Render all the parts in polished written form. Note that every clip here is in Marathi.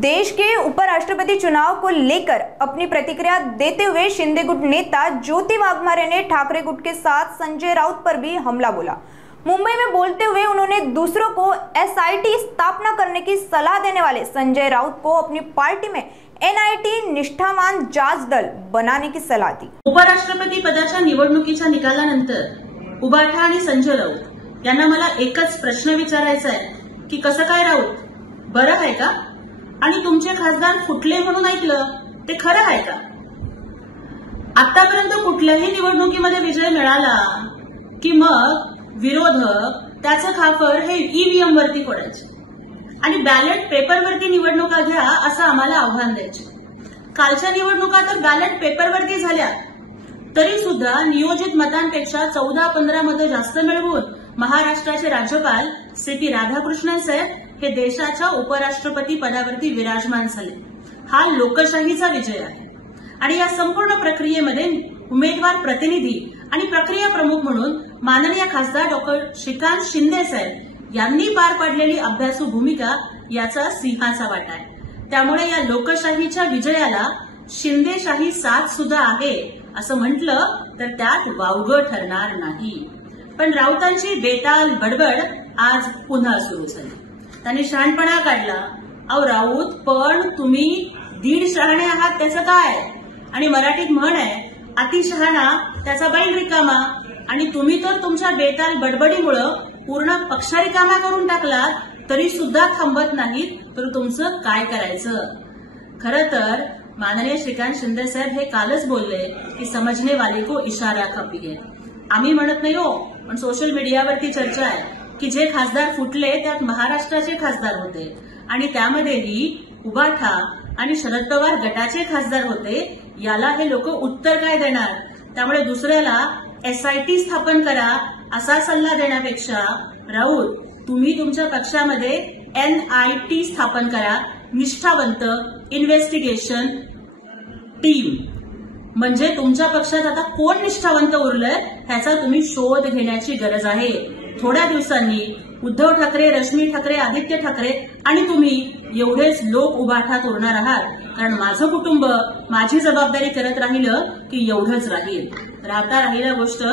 देश के उपराष्ट्रपति चुनाव को लेकर अपनी प्रतिक्रिया देते हुए शिंदे गुट नेता ज्योति वाघमारे ने ठाकरे गुट के साथ संजय राउत पर भी हमला बोला। मुंबई में बोलते हुए उन्होंने दूसरों को एसआईटी स्थापना करने की सलाह देने वाले संजय राउत को अपनी पार्टी में एनआयटी निष्ठावान जांच दल बनाने की सलाह दी। उपराष्ट्रपती पदाच्या निवडणुकीच्या निकालानंतर उबाठा आणि संजय राउत यांना मला एकच प्रश्न विचारायचा आहे की कसं काय राउत, बरं आहे का? आणि तुमचे खासदार फुटले म्हणून ऐकलं ते खरं आहे का? आतापर्यंत कुठल्याही निवडणुकीमध्ये विजय मिळाला की मग विरोधक त्याचं खापर हे ईव्हीएम वरती फोडायचे आणि बॅलेट पेपरवरती निवडणुका घ्या असं आम्हाला आव्हान द्यायचे। कालच्या निवडणुका तर बॅलेट पेपरवरती झाल्या तरी सुद्धा नियोजित मतांपेक्षा 14-15 मतं जास्त मिळवून महाराष्ट्राचे राज्यपाल सी राधाकृष्णन साहेब हे देशाच्या उपराष्ट्रपती पदावरती विराजमान झाले। हा लोकशाहीचा विजय आहे आणि या संपूर्ण प्रक्रियेमध्ये उमेदवार प्रतिनिधी आणि प्रक्रिया प्रमुख म्हणून माननीय खासदार डॉक्टर श्रीकांत शिंदे साहेब यांनी पार पाडलेली अभ्यासू भूमिका याचा सिंहाचा वाटा आहे। त्यामुळे या लोकशाहीच्या विजयाला शिंदेशाही साथ सुद्धा आहे असं म्हटलं तर त्यात वावगं ठरणार नाही। पण राऊतांची बेताल बडबड आज पुन्हा सुरू झाली। त्यांनी शहाणपणा काढला। अहो राऊत, पण तुम्ही दीड शहाणे आहात त्याचं काय? आणि मराठीत म्हण आहे अतिशहाणा त्याचा बैल रिकामा। आणि तुम्ही तर तुमच्या बेताल बडबडीमुळे पूर्ण पक्ष रिकामा करून टाकलात तरी सुद्धा थांबत नाहीत, तर तुमचं काय करायचं? खरं तर माननीय श्रीकांत शिंदे साहेब हे कालच बोलले की समझने वाले को इशारा काफी है। आम्ही म्हणत नाही हो, पण सोशल मीडियावरती चर्चा आहे की जे खासदार फुटले त्यात महाराष्ट्राचे खासदार होते आणि त्यामध्येही उबाठा आणि शरद पवार गटाचे खासदार होते। याला हे लोक उत्तर काय देणार? त्यामुळे दुसऱ्याला एसआयटी स्थापन करा असा सल्ला देण्यापेक्षा राऊत, तुम्ही तुमच्या पक्षामध्ये एनआयटी स्थापन करा, निष्ठावंत इन्व्हेस्टिगेशन टीम। म्हणजे तुमच्या पक्षात आता कोण निष्ठावंत उरलंय ह्याचा तुम्ही शोध घेण्याची गरज आहे। थोड्या दिवसांनी उद्धव ठाकरे, रश्मी ठाकरे, आदित्य ठाकरे आणि तुम्ही एवढेच लोक उभाठात उरणार आहात, कारण माझं कुटुंब माझी जबाबदारी करत राहिलं की एवढंच राहील। राहता राहिला गोष्ट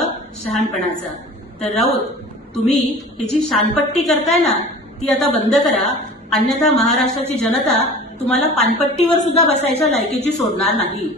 शहाणपणाचा। तर राऊत, तुम्ही ही जी शानपट्टी करताय ना ती आता बंद करा, अन्यथा महाराष्ट्राची जनता तुम्हाला पानपट्टीवर सुद्धा बसायच्या लायकीची सोडणार नाही।